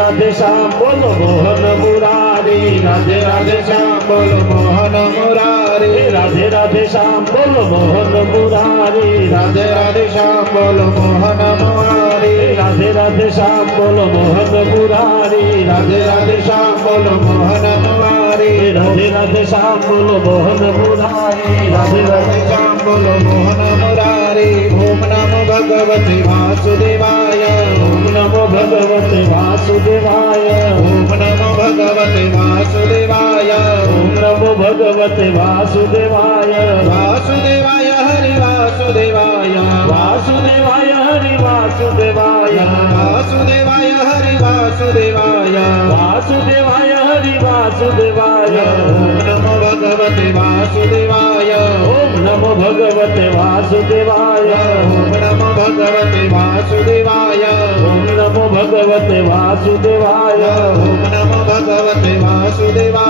राधे श्याम बोलो मोहन मुरारी, राधे राधे श्याम बोलो मोहन मुरारी, राधे राधे श्याम बोलो मोहन मुरारी, राधे राधे श्याम बोलो मोहन मुरारी, राधे राधे श्याम बोलो मोहन मुरारी, राधे राधे श्याम बोलो मोहन मुरारी, राधे राधे श्याम बोलो मोहन मुरारी, राधे राधे श्याम बोलो मोहन मुरारी। ओम नमो भगवते वासुदेवाय, ओम नमो भगवते वासुदेवाय, ओम नमो भगवते वासुदेवाय, ओम नमो भगवते वासुदेवाय। वासुदेवाय हरि वासुदेवाय, वासुदेवाय हरि वासुदेवाय, वासुदेवाय हरि वासुदेवाय, वासुदेवाय हरि वासुदेवाय। ओम नमो भगवते वासुदेवाय, ओम नमो भगवते वासुदेवाय, ओम नमो भगवते वासुदेवाय, ओम नमो भगवते वासुदेवाय, ओम नमो भगवते वासुदेवाय।